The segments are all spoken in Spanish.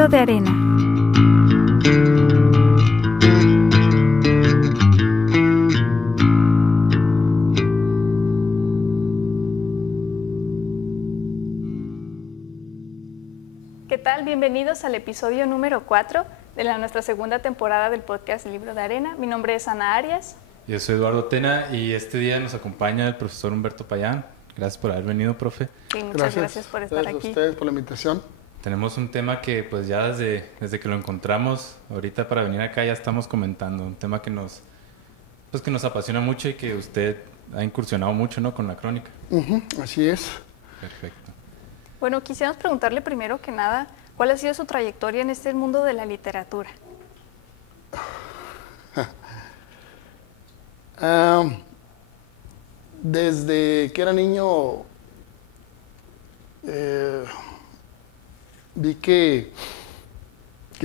Libro de arena. ¿Qué tal? Bienvenidos al episodio número 4 de nuestra segunda temporada del podcast Libro de Arena. Mi nombre es Ana Arias. Yo soy Eduardo Tena y este día nos acompaña el profesor Humberto Payán. Gracias por haber venido, profe. Sí, muchas gracias por estar aquí. Gracias a ustedes por la invitación. Tenemos un tema que pues ya desde que lo encontramos, ahorita para venir acá ya estamos comentando. Un tema que nos apasiona mucho y que usted ha incursionado mucho, ¿no?, con la crónica. Así es. Perfecto. Bueno, quisiéramos preguntarle primero que nada, ¿cuál ha sido su trayectoria en este mundo de la literatura? Desde que era niño vi que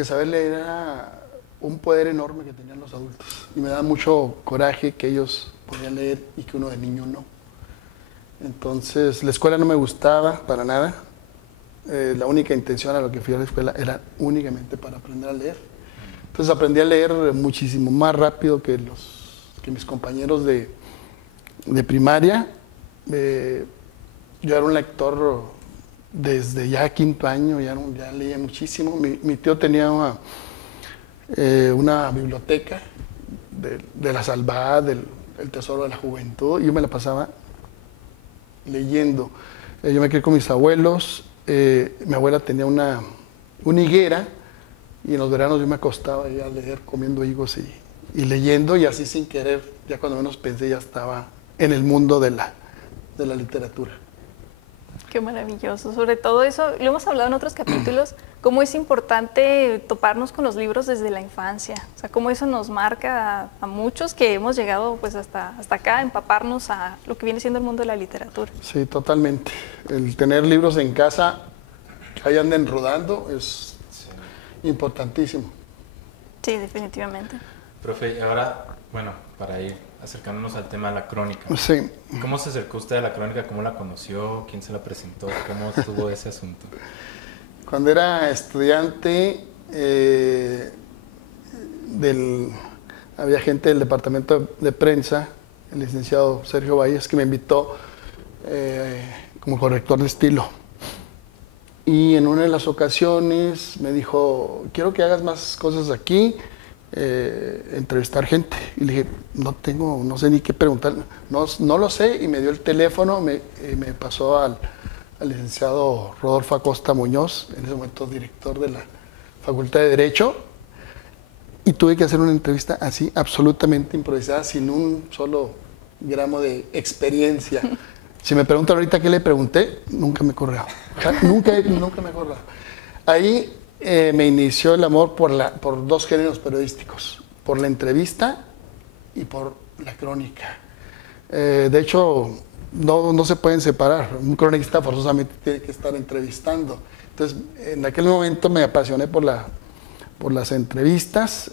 saber leer era un poder enorme que tenían los adultos y me da mucho coraje que ellos podían leer y que uno de niño no. Entonces la escuela no me gustaba para nada. La única intención a lo que fui a la escuela era únicamente para aprender a leer. Entonces aprendí a leer muchísimo más rápido que mis compañeros de primaria. Yo era un lector desde ya quinto año, ya leía muchísimo. Mi tío tenía una biblioteca de la Salvat, el Tesoro de la Juventud, y yo me la pasaba leyendo. Yo me crié con mis abuelos. Mi abuela tenía una higuera y en los veranos yo me acostaba ya a leer, comiendo higos y leyendo, y así sin querer, ya cuando menos pensé, ya estaba en el mundo de la literatura. Qué maravilloso. Sobre todo eso, lo hemos hablado en otros capítulos, cómo es importante toparnos con los libros desde la infancia. O sea, cómo eso nos marca a muchos que hemos llegado pues hasta acá a empaparnos a lo que viene siendo el mundo de la literatura. Sí, totalmente. El tener libros en casa que ahí anden rodando es importantísimo. Sí, definitivamente. Profe, y ahora, bueno, para ir acercándonos al tema de la crónica. Sí. ¿Cómo se acercó usted a la crónica? ¿Cómo la conoció? ¿Quién se la presentó? ¿Cómo estuvo ese asunto? Cuando era estudiante, había gente del departamento de prensa, el licenciado Sergio Valles, que me invitó como corrector de estilo. Y en una de las ocasiones me dijo, quiero que hagas más cosas aquí, entrevistar gente. Y le dije, no sé ni qué preguntar, no lo sé. Y me dio el teléfono, me pasó al licenciado Rodolfo Acosta Muñoz, en ese momento director de la Facultad de Derecho, y tuve que hacer una entrevista así, absolutamente improvisada, sin un solo gramo de experiencia. Si me preguntan ahorita qué le pregunté, nunca me he acordado. Nunca me he acordado. Ahí me inició el amor por dos géneros periodísticos, por la entrevista y por la crónica. De hecho, no se pueden separar. Un cronista forzosamente tiene que estar entrevistando. Entonces, en aquel momento me apasioné por las entrevistas.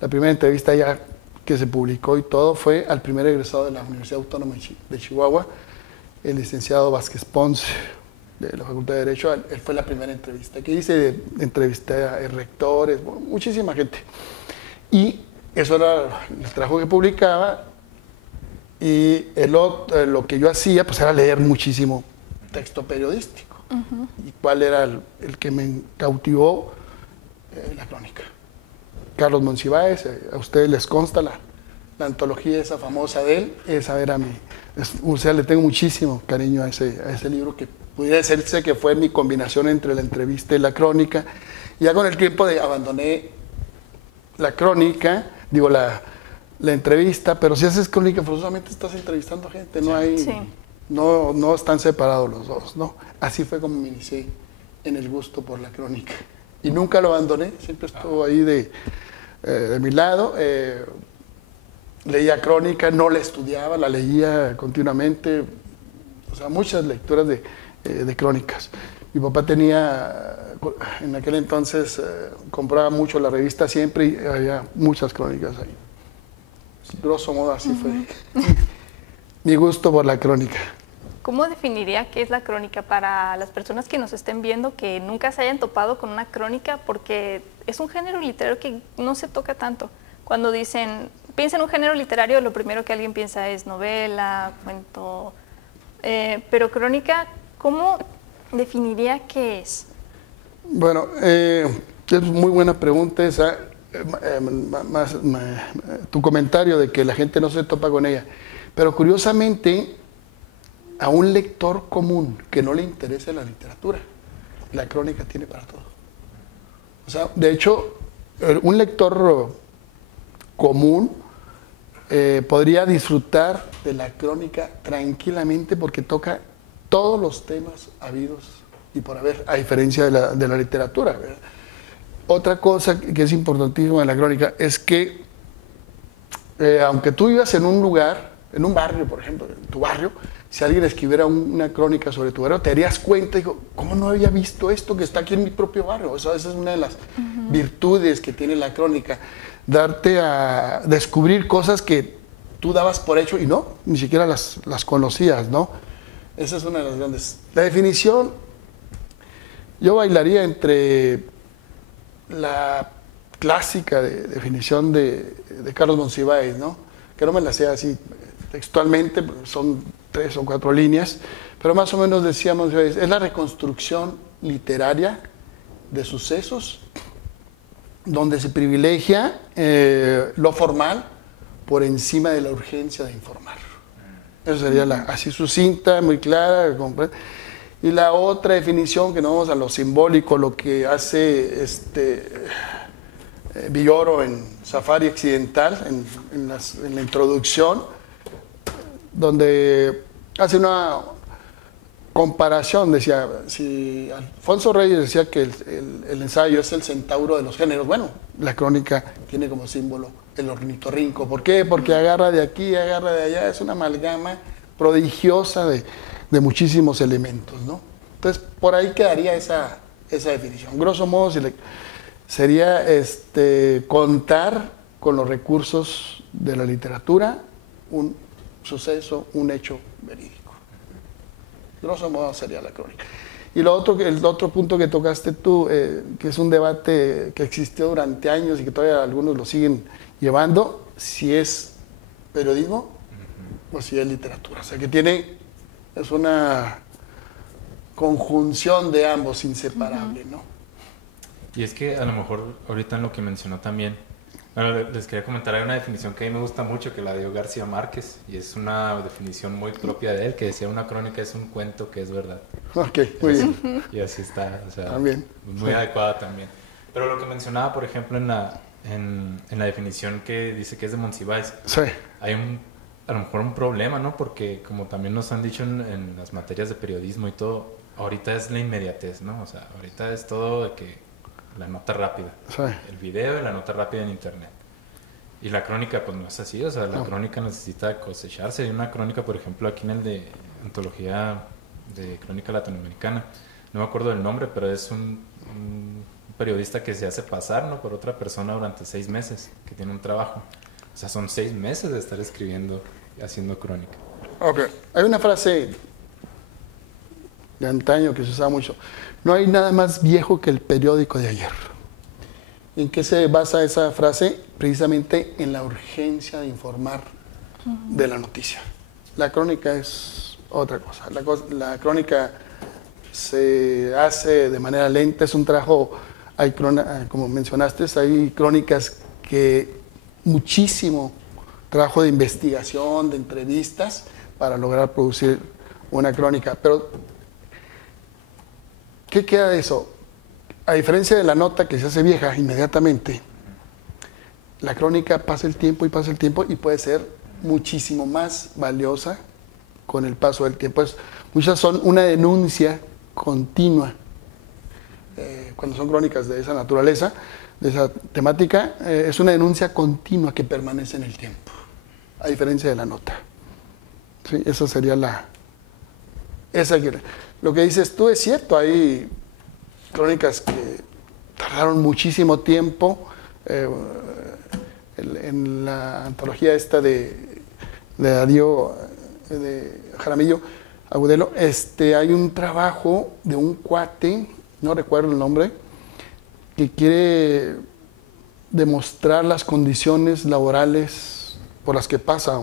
La primera entrevista ya que se publicó y todo fue al primer egresado de la Universidad Autónoma de Chihuahua, el licenciado Vázquez Ponce, de la Facultad de Derecho. Él fue la primera entrevista que hice. Entrevisté a rectores, muchísima gente. Y eso era el trabajo que publicaba. Y lo que yo hacía pues era leer muchísimo texto periodístico. ¿Y cuál era el que me cautivó? La crónica. Carlos Monsiváis, a ustedes les consta la antología esa famosa de él. Esa era o sea, le tengo muchísimo cariño a ese libro, que pudiera decirse que fue mi combinación entre la entrevista y la crónica. Y ya con el tiempo abandoné la crónica, la entrevista, pero si haces crónica, forzosamente estás entrevistando gente, no están separados los dos, ¿no? Así fue como me inicié en el gusto por la crónica. Y nunca lo abandoné, siempre estuvo ahí de mi lado. Leía crónica, no la estudiaba, la leía continuamente, o sea, muchas lecturas de crónicas. Mi papá tenía, en aquel entonces, compraba mucho la revista Siempre y había muchas crónicas ahí. Grosso modo así fue mi gusto por la crónica. ¿cómo definiría qué es la crónica para las personas que nos estén viendo que nunca se hayan topado con una crónica? Porque es un género literario que no se toca tanto. Cuando piensa en un género literario, lo primero que alguien piensa es novela, cuento, pero crónica, ¿cómo definiría qué es? Bueno, es muy buena pregunta esa, tu comentario de que la gente no se topa con ella. Pero curiosamente, a un lector común que no le interese la literatura, la crónica tiene para todo. O sea, de hecho, un lector común podría disfrutar de la crónica tranquilamente porque toca todos los temas habidos y por haber, a diferencia de la literatura, ¿verdad? Otra cosa que es importantísima en la crónica es que aunque tú vivas en un lugar, en un barrio, por ejemplo, en tu barrio, si alguien escribiera una crónica sobre tu barrio, te darías cuenta, digo, ¿cómo no había visto esto que está aquí en mi propio barrio? O sea, esa es una de las virtudes que tiene la crónica, darte a descubrir cosas que tú dabas por hecho y no, ni siquiera las conocías, ¿no? Esa es una de las grandes. La definición, yo bailaría entre la clásica definición de Carlos Monsiváis, ¿no? Que no me la sé así textualmente, son 3 o 4 líneas, pero más o menos decíamos, es la reconstrucción literaria de sucesos donde se privilegia lo formal por encima de la urgencia de informar. Eso sería así sucinta, muy clara, completa. Y la otra definición, que nos vamos a lo simbólico, lo que hace Villoro en Safari Occidental, en la introducción, donde hace una comparación, decía, si Alfonso Reyes decía que el ensayo es el centauro de los géneros, bueno, la crónica tiene como símbolo el ornitorrinco. ¿Por qué? Porque agarra de aquí, agarra de allá, es una amalgama prodigiosa de muchísimos elementos, ¿no? Entonces, por ahí quedaría esa definición. Grosso modo, sería contar con los recursos de la literatura un suceso, un hecho verídico. Grosso modo sería la crónica. Y el otro punto que tocaste tú, que es un debate que existió durante años y que todavía algunos lo siguen llevando, si es periodismo o si es literatura. O sea, que es una conjunción de ambos inseparable, ¿no? Y es que a lo mejor ahorita en lo que mencionó también, bueno, les quería comentar, hay una definición que a mí me gusta mucho, que la dio García Márquez, y es una definición muy propia de él, que decía: una crónica es un cuento que es verdad. Ok, muy bien. Y así está, o sea, también, muy adecuada también. Pero lo que mencionaba, por ejemplo, en la definición que dice que es de Monsiváis, sí, hay a lo mejor un problema, ¿no? Porque como también nos han dicho en las materias de periodismo y todo, ahorita es la inmediatez, ¿no? O sea, ahorita es todo de que la nota rápida, sí, el video y la nota rápida en internet. Y la crónica, pues no es así, o sea, la crónica necesita cosecharse. Hay una crónica, por ejemplo, aquí en el de Antología de Crónica Latinoamericana, no me acuerdo del nombre, pero es un periodista que se hace pasar, ¿no?, por otra persona durante 6 meses, que tiene un trabajo. O sea, son 6 meses de estar escribiendo y haciendo crónica. Ok, hay una frase de antaño que se usaba mucho: no hay nada más viejo que el periódico de ayer. ¿En qué se basa esa frase? Precisamente en la urgencia de informar de la noticia. La crónica es otra cosa. La crónica se hace de manera lenta, es un trabajo, como mencionaste, hay crónicas que muchísimo trabajo de investigación, de entrevistas, para lograr producir una crónica. Pero, ¿qué queda de eso? A diferencia de la nota, que se hace vieja inmediatamente, la crónica pasa el tiempo y puede ser muchísimo más valiosa con el paso del tiempo. Muchas son una denuncia continua. Cuando son crónicas de esa naturaleza, de esa temática, es una denuncia continua que permanece en el tiempo, a diferencia de la nota. Sí, eso sería lo que dices tú es cierto. Hay crónicas que tardaron muchísimo tiempo. En la antología esta de Darío, de Jaramillo, Agudelo. Hay un trabajo de un cuate, no recuerdo el nombre, que quiere demostrar las condiciones laborales por las que pasa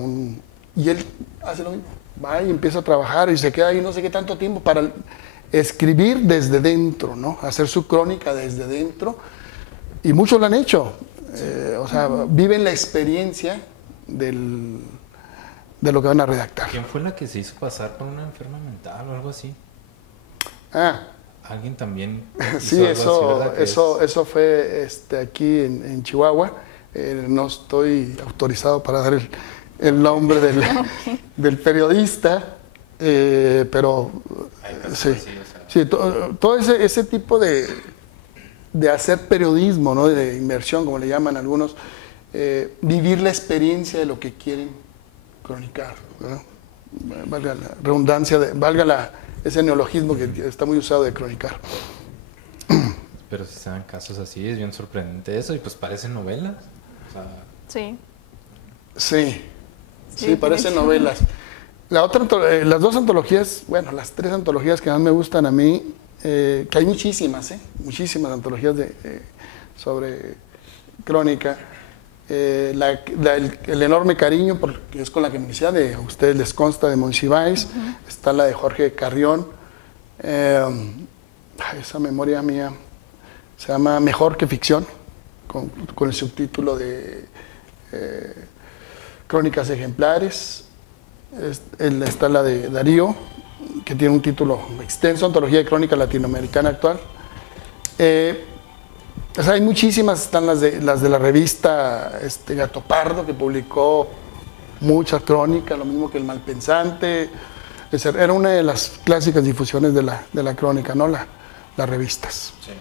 y él hace lo mismo, va y empieza a trabajar y se queda ahí no sé qué tanto tiempo para escribir desde dentro, ¿no? Hacer su crónica desde dentro, y muchos lo han hecho. O sea, viven la experiencia de lo que van a redactar. ¿Quién fue la que se hizo pasar por una enferma mental o algo así? Ah, Alguien también sí, hizo algo así, eso fue aquí en Chihuahua. No estoy autorizado para dar el nombre del periodista, pero sí, sí, todo ese tipo de hacer periodismo, ¿no? De inmersión, como le llaman algunos, vivir la experiencia de lo que quieren cronicar, ¿no? Valga la redundancia, ese neologismo que está muy usado de cronicar. Pero si se dan casos así, es bien sorprendente eso, y pues parecen novelas. O sea, Sí. Sí, parecen novelas. Las dos antologías, bueno, las tres antologías que más me gustan a mí, que hay muchísimas antologías sobre crónica. El enorme cariño, porque es con la que inicié, a ustedes les consta, de Monsiváis. Está la de Jorge Carrión. Esa memoria mía se llama Mejor que ficción, con el subtítulo de Crónicas ejemplares. Está la de Darío, que tiene un título extenso, Antología de Crónica Latinoamericana Actual. O sea, hay muchísimas, están las de la revista Gato Pardo, que publicó mucha crónica, lo mismo que El Malpensante. Era una de las clásicas difusiones de la crónica, ¿no? Las revistas. sí.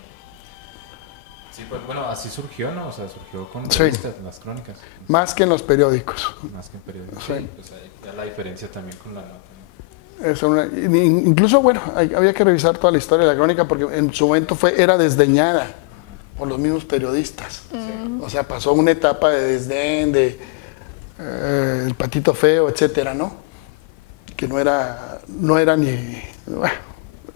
Sí, pues bueno, así surgió, ¿no? O sea, surgió con Sí. revistas, las crónicas. Más que en los periódicos. Más que en periódicos. Sí. Sí, pues ahí está la diferencia también con la nota, ¿no? Incluso, bueno, había que revisar toda la historia de la crónica, porque en su momento era desdeñada por los mismos periodistas. O sea, pasó una etapa de desdén, el patito feo, etcétera, ¿no? Que no era ni... Bueno,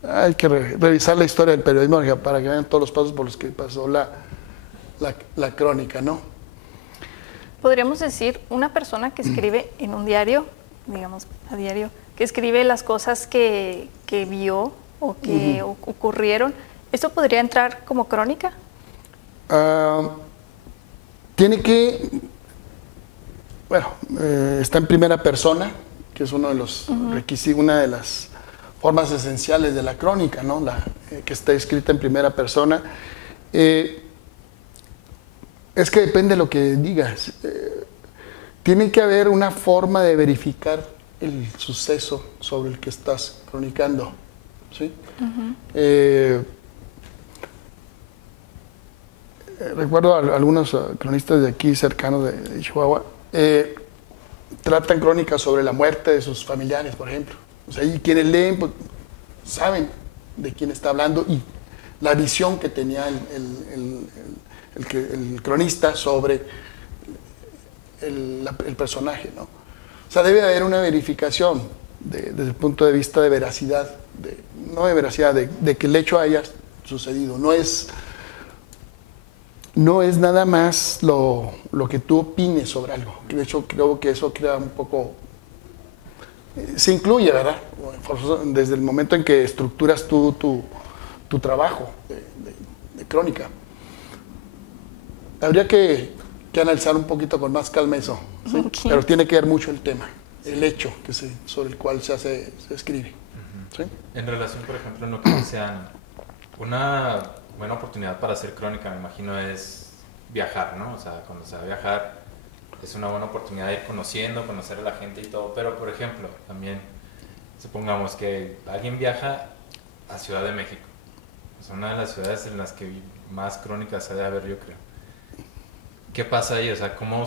hay que revisar la historia del periodismo para que vean todos los pasos por los que pasó la crónica, ¿no? Podríamos decir, una persona que escribe en un diario, digamos, a diario, que escribe las cosas que vio o que ocurrieron, ¿esto podría entrar como crónica? Tiene que, bueno, está en primera persona, que es uno de los requisitos, una de las formas esenciales de la crónica, ¿no? Que está escrita en primera persona. Es que depende de lo que digas. Tiene que haber una forma de verificar el suceso sobre el que estás cronicando, ¿sí? Recuerdo a algunos cronistas de aquí cercanos de Chihuahua, tratan crónicas sobre la muerte de sus familiares, por ejemplo. O sea, y quienes leen, pues, saben de quién está hablando y la visión que tenía el cronista sobre el personaje, ¿no? O sea, debe haber una verificación desde el punto de vista de veracidad, no de veracidad, de que el hecho haya sucedido. No es nada más lo que tú opines sobre algo. De hecho, creo que eso crea un poco... Se incluye, ¿verdad? Desde el momento en que estructuras tu trabajo de crónica. Habría que analizar un poquito con más calma eso, ¿sí? Okay. Pero tiene que ver mucho el tema, el hecho sobre el cual se escribe. ¿Sí? En relación, por ejemplo, en lo que sean una buena oportunidad para hacer crónica, me imagino, es viajar, ¿no? O sea, cuando se va a viajar es una buena oportunidad de ir conociendo, conocer a la gente y todo. Pero, por ejemplo, también supongamos que alguien viaja a Ciudad de México. Es una de las ciudades en las que más crónicas ha de haber, yo creo. ¿Qué pasa ahí? O sea, ¿cómo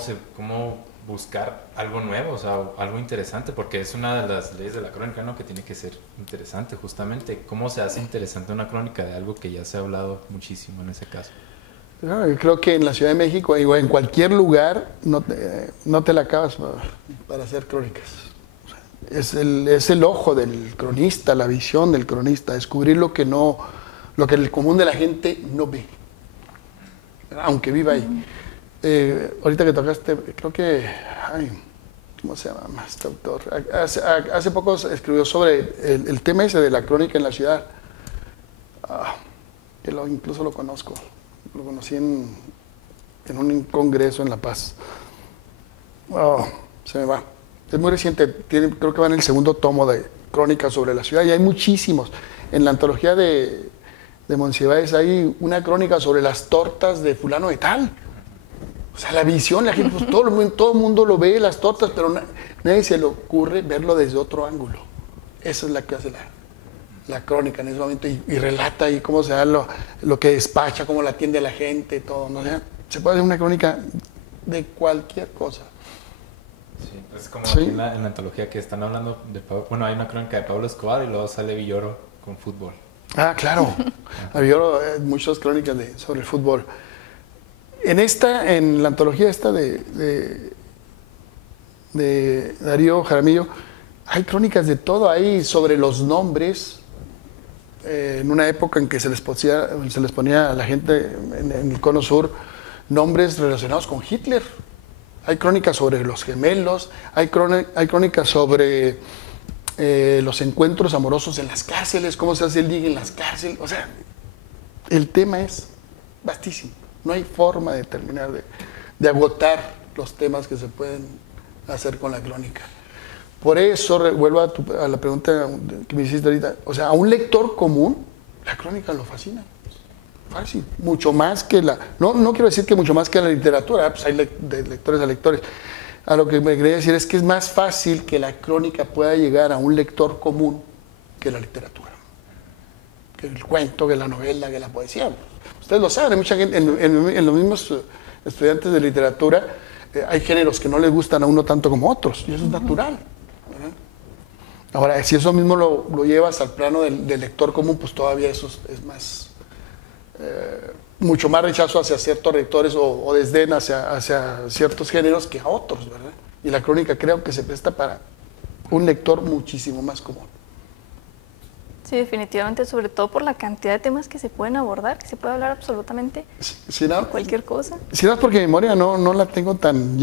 buscar algo nuevo? O sea, algo interesante, porque es una de las leyes de la crónica, ¿no? Que tiene que ser interesante, justamente. ¿Cómo se hace interesante una crónica de algo que ya se ha hablado muchísimo en ese caso? Yo creo que en la Ciudad de México, o en cualquier lugar, no te la acabas para hacer crónicas. es el ojo del cronista, la visión del cronista, descubrir lo que el común de la gente no ve, aunque viva ahí. Ahorita que tocaste, creo que, ¿cómo se llama este autor? Hace poco escribió sobre el tema ese de la crónica en la ciudad. Incluso lo conozco, lo conocí en un congreso en La Paz. Se me va. Es muy reciente, creo que va en el segundo tomo de Crónicas sobre la ciudad, y hay muchísimos. En la antología de Monsiváis hay una crónica sobre las tortas de fulano de tal. O sea, la visión, la gente, pues, todo el mundo lo ve, las tortas, pero nadie se le ocurre verlo desde otro ángulo. Esa es la que hace la crónica en ese momento, y relata ahí cómo se da lo que despacha, cómo la atiende a la gente, todo, ¿no? O sea, se puede hacer una crónica de cualquier cosa. Sí, es como aquí en la antología que están hablando de bueno, hay una crónica de Pablo Escobar y luego sale Villoro con fútbol. Ah, claro. A Villoro, muchas crónicas sobre el fútbol. En la antología esta de Darío Jaramillo, hay crónicas de todo ahí sobre los nombres. En una época en que se les ponía a la gente en el Cono Sur nombres relacionados con Hitler. Hay crónicas sobre los gemelos, hay crónicas sobre los encuentros amorosos en las cárceles, cómo se hace el ligue en las cárceles. O sea, el tema es vastísimo. No hay forma de terminar de agotar los temas que se pueden hacer con la crónica. Por eso, vuelvo a la pregunta que me hiciste ahorita. O sea, a un lector común, la crónica lo fascina. Fácil, mucho más que no quiero decir que mucho más que la literatura, pues hay de lectores a lectores. A lo que me quería decir es que es más fácil que la crónica pueda llegar a un lector común que la literatura, que el cuento, que la novela, que la poesía. Ustedes lo saben, hay mucha gente, en los mismos estudiantes de literatura, hay géneros que no les gustan a uno tanto como otros, y eso es natural, ¿verdad? Ahora, si eso mismo lo llevas al plano del lector común, pues todavía eso es más... mucho más rechazo hacia ciertos lectores o desdén hacia ciertos géneros que a otros, ¿verdad? Y la crónica creo que se presta para un lector muchísimo más común. Sí, definitivamente, sobre todo por la cantidad de temas que se pueden abordar, que se puede hablar absolutamente de cualquier cosa. Si no es porque mi memoria no la tengo tan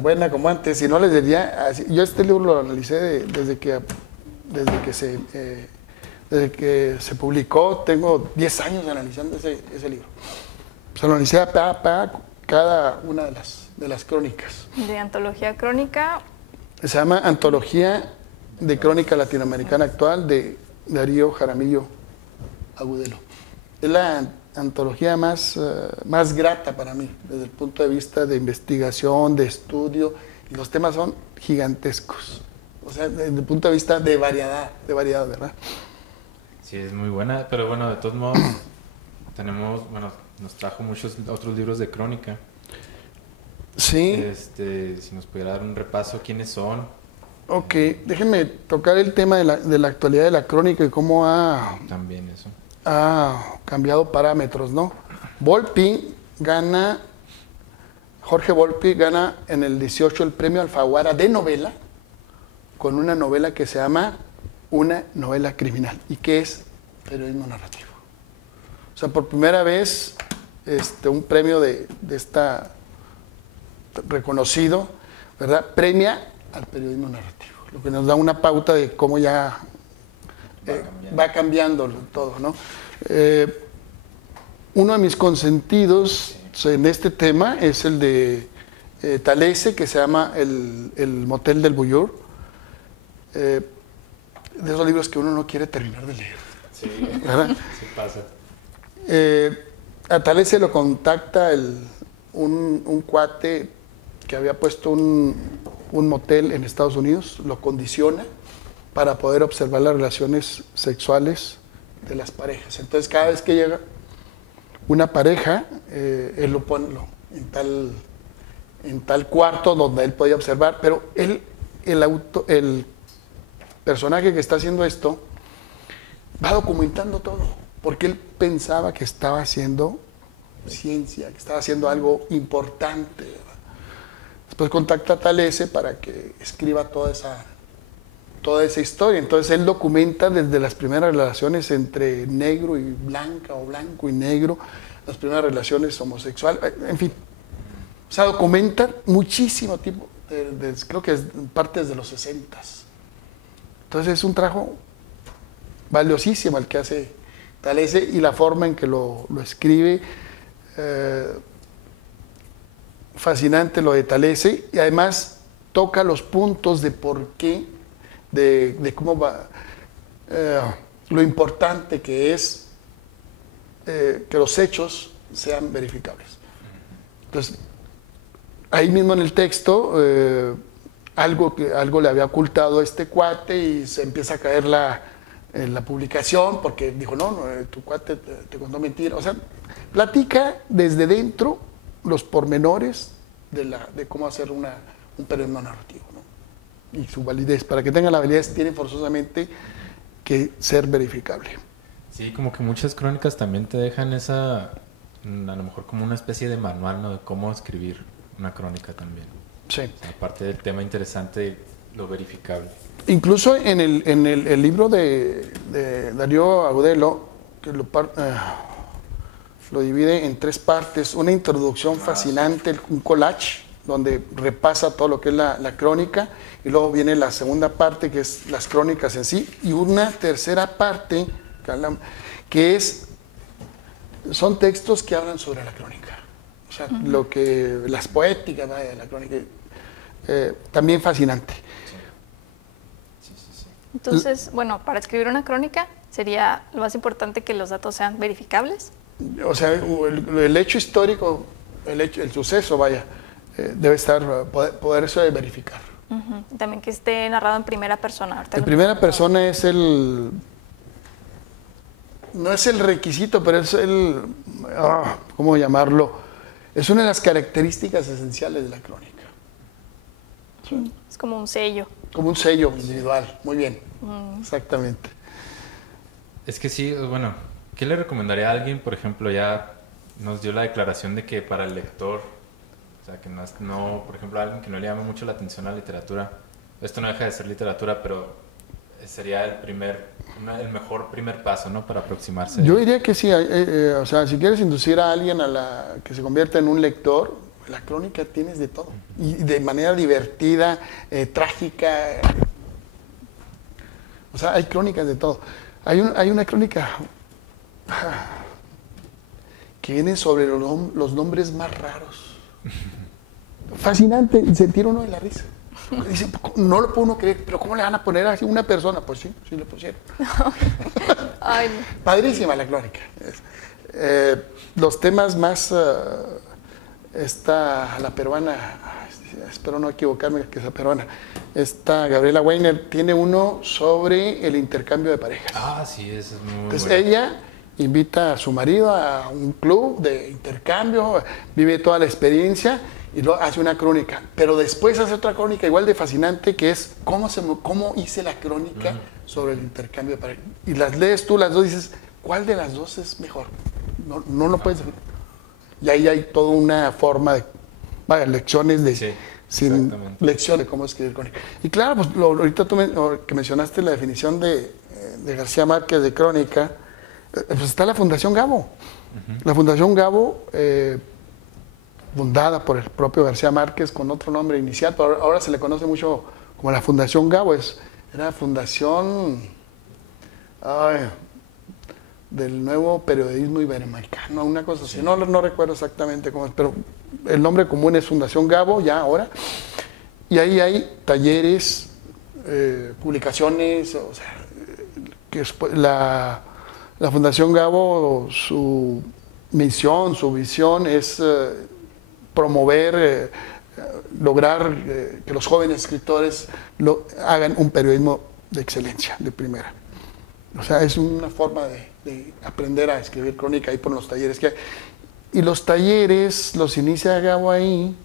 buena como antes, si no les diría, yo este libro lo analicé desde que se publicó, tengo 10 años analizando ese libro. Se lo analicé a cada una de las crónicas. De antología crónica. Se llama Antología de Crónica Latinoamericana Actual de Darío Jaramillo Agudelo. Es la antología más grata para mí, desde el punto de vista de investigación, de estudio, y los temas son gigantescos. O sea, desde el punto de vista de variedad, ¿verdad? Sí, es muy buena, pero bueno, de todos modos, nos trajo muchos otros libros de crónica. Sí. Si nos pudiera dar un repaso, ¿quiénes son? Ok, déjenme tocar el tema de la actualidad de la crónica y cómo También eso. ha cambiado parámetros, ¿no? Jorge Volpi gana en el 18 el premio Alfaguara de novela con una novela que se llama Una novela criminal. ¿Y qué es? Periodismo narrativo. O sea, por primera vez un premio de esta reconocido, ¿verdad? Premia al periodismo narrativo, lo que nos da una pauta de cómo ya va cambiando todo, ¿no? Uno de mis consentidos en este tema es el de Talese, que se llama El Motel del Buyur, de esos libros que uno no quiere terminar de leer. Sí, ¿verdad? sí pasa. A Talese lo contacta un cuate que había puesto un motel en Estados Unidos, lo condiciona para poder observar las relaciones sexuales de las parejas. Entonces, cada vez que llega una pareja, él lo pone en tal cuarto donde él podía observar, pero el personaje que está haciendo esto va documentando todo, porque él pensaba que estaba haciendo ciencia, que estaba haciendo algo importante, ¿verdad? Después contacta a Talese para que escriba toda esa historia. Entonces él documenta desde las primeras relaciones entre negro y blanca o blanco y negro, las primeras relaciones homosexuales, en fin. O sea, documenta muchísimo tiempo, creo que es parte desde los 60. Entonces es un trabajo valiosísimo el que hace Talese y la forma en que lo escribe. Fascinante lo de Talese, y además toca los puntos de por qué, de cómo va, lo importante que es que los hechos sean verificables. Entonces, ahí mismo en el texto, algo le había ocultado a este cuate y se empieza a caer la publicación porque dijo, no, tu cuate te contó mentira. O sea, platica desde dentro los pormenores de cómo hacer un periodismo narrativo, ¿no? Y su validez. Para que tenga la validez tiene forzosamente que ser verificable. Sí, como que muchas crónicas también te dejan esa, a lo mejor como una especie de manual, ¿no? De cómo escribir una crónica también. Sí. O sea, aparte del tema interesante, lo verificable. Incluso en el libro de Darío Agudelo, que lo divide en 3 partes, una introducción fascinante, un collage, donde repasa todo lo que es la crónica, y luego viene la segunda parte, que es las crónicas en sí, y una tercera parte, que son textos que hablan sobre la crónica. O sea, las poéticas de la crónica, también fascinante. Entonces, bueno, para escribir una crónica sería lo más importante que los datos sean verificables. O sea, el hecho histórico, el suceso, debe poderse verificar. También que esté narrado en primera persona. En primera persona es no es el requisito, pero es ¿cómo llamarlo? Es una de las características esenciales de la crónica. ¿Sí? Es como un sello. Como un sello individual, muy bien, exactamente. Es que sí, bueno, ¿qué le recomendaría a alguien? Por ejemplo, ya nos dio la declaración de que para el lector, o sea, que no, por ejemplo, a alguien que no le llama mucho la atención a la literatura, esto no deja de ser literatura, pero sería el mejor primer paso, ¿no? Para aproximarse. Yo diría que sí, o sea, si quieres inducir a alguien que se convierta en un lector, la crónica tienes de todo, y de manera divertida, trágica, o sea, hay crónicas de todo. Hay una crónica que viene sobre los nombres más raros. Fascinante, sentir uno de la risa. Dice, no lo puede uno creer, pero ¿cómo le van a poner así a una persona? Pues sí, sí le pusieron. Ay, no. Padrísima la crónica. Los temas más... la peruana, espero no equivocarme que es la peruana, Gabriela Weiner tiene uno sobre el intercambio de parejas. Ah, sí, eso es muy Entonces bueno. ella invita a su marido a un club de intercambio, vive toda la experiencia y luego hace una crónica, pero después hace otra crónica igual de fascinante, que es cómo hice la crónica sobre el intercambio de parejas. Y las lees tú, las dos, y dices, ¿cuál de las dos es mejor? No lo puedes decir. Y ahí hay toda una forma de, lecciones lecciones de cómo escribir crónica. Y claro, pues ahorita tú que mencionaste la definición de García Márquez de crónica, pues está la Fundación Gabo. La Fundación Gabo, fundada por el propio García Márquez con otro nombre inicial, pero ahora se le conoce mucho como la Fundación Gabo, era fundación del nuevo periodismo iberoamericano, una cosa así, no recuerdo exactamente cómo es, pero el nombre común es Fundación Gabo, ya ahora, y ahí hay talleres, publicaciones, o sea, que la Fundación Gabo, su misión, su visión es promover, lograr que los jóvenes escritores hagan un periodismo de excelencia, de primera. O sea, es una forma de aprender a escribir crónica ahí por los talleres que hay. Y los talleres los inicia Gabo ahí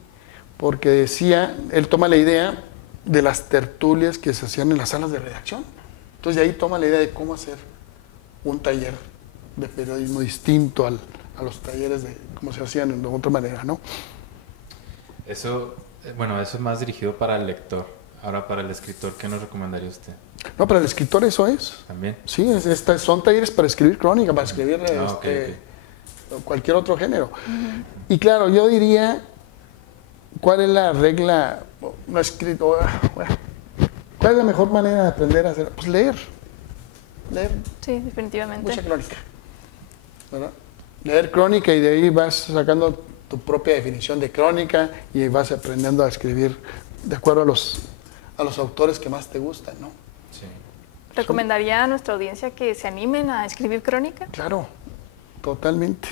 porque decía, él toma la idea de las tertulias que se hacían en las salas de redacción. Entonces de ahí toma la idea de cómo hacer un taller de periodismo distinto a los talleres de cómo se hacían de otra manera, ¿no? Eso Bueno, eso es más dirigido para el lector. Ahora, para el escritor, ¿qué nos recomendaría usted? No, para el escritor eso es. ¿También? Sí, son talleres para escribir crónica, para escribir Ok. cualquier otro género. Y claro, yo diría, ¿cuál es la regla? No escrito, bueno, ¿cuál es la mejor manera de aprender a hacer? Pues leer. Leer Sí, definitivamente. mucha crónica. ¿Verdad? Leer crónica y de ahí vas sacando tu propia definición de crónica y vas aprendiendo a escribir de acuerdo a los autores que más te gustan, ¿no? Sí. ¿Recomendaría a nuestra audiencia que se animen a escribir crónica? Claro, totalmente.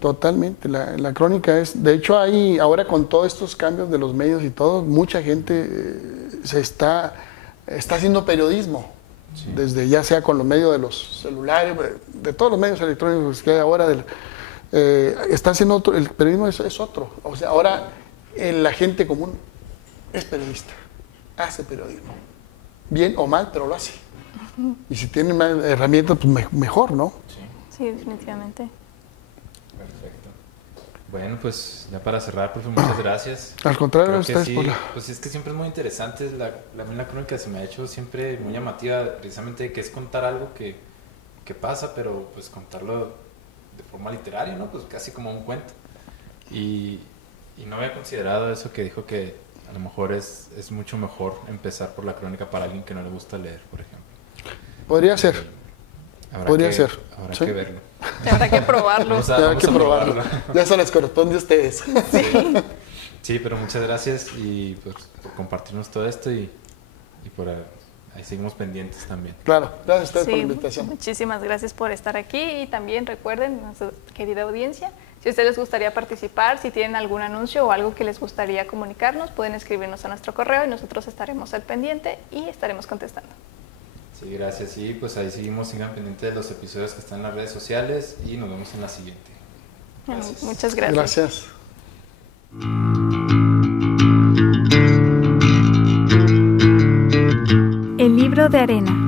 Totalmente. La crónica es, de hecho, hay ahora con todos estos cambios de los medios y todo, mucha gente se está haciendo periodismo. Sí. Desde ya sea con los medios de los celulares, de todos los medios electrónicos que hay ahora, está haciendo otro, el periodismo es otro. O sea, ahora la gente común es periodista, hace periodismo. Bien o mal, pero lo hace. Y si tiene más herramientas, pues mejor, ¿no? Sí. Sí, definitivamente. Perfecto. Bueno, pues ya para cerrar, profe, muchas gracias. Al contrario, Creo que ustedes sí, por la... pues es que siempre es muy interesante. La crónica se me ha hecho siempre muy llamativa, precisamente que es contar algo que pasa, pero pues contarlo de forma literaria, ¿no? Pues casi como un cuento. Y no había considerado eso que dijo, que a lo mejor es mucho mejor empezar por la crónica para alguien que no le gusta leer, por ejemplo. Podría ser. Podría ser. Habrá Sí. que verlo. Habrá que probarlo. Vamos a- Ya hay vamos que a probarlo. Ya eso les corresponde a ustedes. Sí, pero muchas gracias y pues, por compartirnos todo esto y por ahí seguimos pendientes también. Claro, gracias a ustedes por la Sí, invitación. muchísimas gracias por estar aquí y también recuerden, nuestra querida audiencia, si a ustedes les gustaría participar, si tienen algún anuncio o algo que les gustaría comunicarnos, pueden escribirnos a nuestro correo y nosotros estaremos al pendiente y estaremos contestando. Sí, gracias. Y pues ahí seguimos, sigan pendientes de los episodios que están en las redes sociales y nos vemos en la siguiente. Gracias. Muchas gracias. Gracias. El libro de arena.